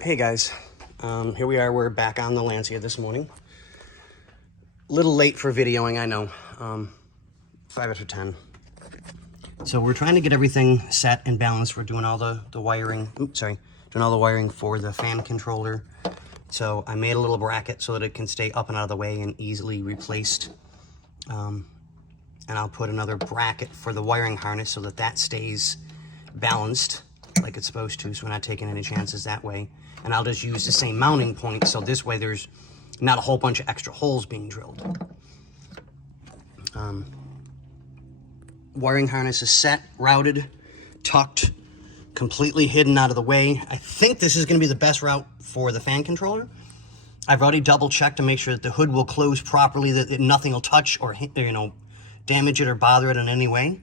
Hey guys, here we are. We're back on the Lancia this morning. A little late for videoing, I know. 5 after 10. So we're trying to get everything set and balanced. We're doing all the wiring. Doing all the wiring for the fan controller. So I made a little bracket so that it can stay up and out of the way and easily replaced. And I'll put another bracket for the wiring harness so that that stays balanced like it's supposed to, so we're not taking any chances that way. And I'll just use the same mounting point, so this way there's not a whole bunch of extra holes being drilled. Wiring harness is set, routed, tucked, completely hidden out of the way. I think this is going to be the best route for the fan controller. I've already double checked to make sure that the hood will close properly, that nothing will touch or damage it or bother it in any way.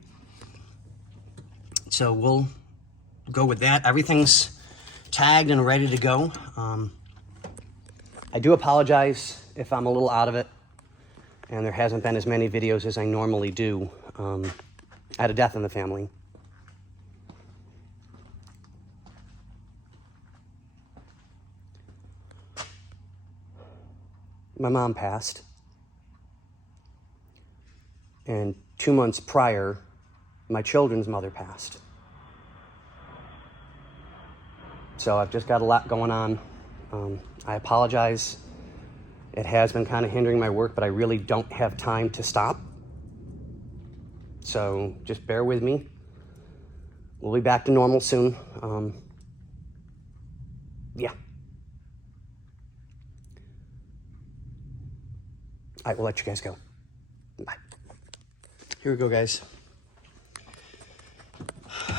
So we'll go with that. Everything's tagged and ready to go. I do apologize if I'm a little out of it and there hasn't been as many videos as I normally do. I had a death in the family. My mom passed, and 2 months prior, my children's mother passed. So I've just got a lot going on. I apologize. It has been kind of hindering my work, but I really don't have time to stop. So just bear with me. We'll be back to normal soon. Yeah. All right, we'll let you guys go. Bye. Here we go, guys.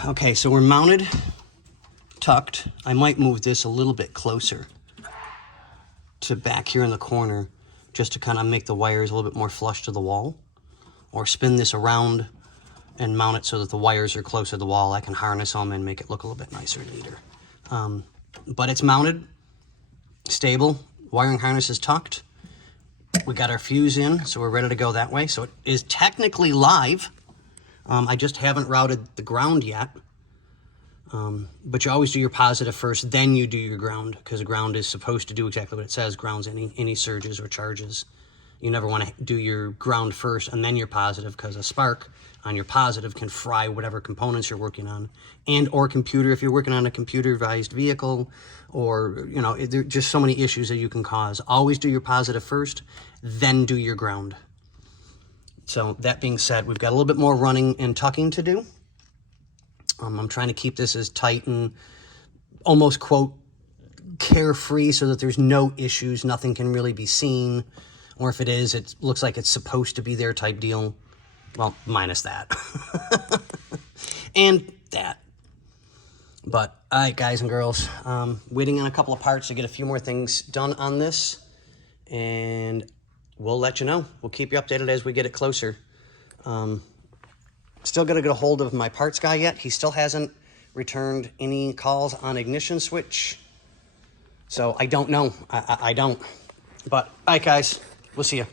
Okay, so we're mounted, tucked. I might move this a little bit closer to back here in the corner just to kind of make the wires a little bit more flush to the wall, or spin this around and mount it so that the wires are closer to the wall. I can harness them and make it look a little bit nicer and neater. But it's mounted, stable, wiring harness is tucked. We got our fuse in, so we're ready to go that way. So it is technically live. I just haven't routed the ground yet. But you always do your positive first, then you do your ground, because the ground is supposed to do exactly what it says, grounds any surges or charges. You never want to do your ground first and then your positive, because a spark on your positive can fry whatever components you're working on, and or computer, if you're working on a computerized vehicle, or, there are just so many issues that you can cause. Always do your positive first, then do your ground. So that being said, we've got a little bit more running and tucking to do. I'm trying to keep this as tight and almost, quote, carefree so that there's no issues, nothing can really be seen. Or if it is, it looks like it's supposed to be there type deal. Well, minus that. And that. But, all right, guys and girls, waiting on a couple of parts to get a few more things done on this. And we'll let you know. We'll keep you updated as we get it closer. Still got to get a hold of my parts guy yet. He still hasn't returned any calls on ignition switch. So I don't know. I don't. But, all right, guys, we'll see you.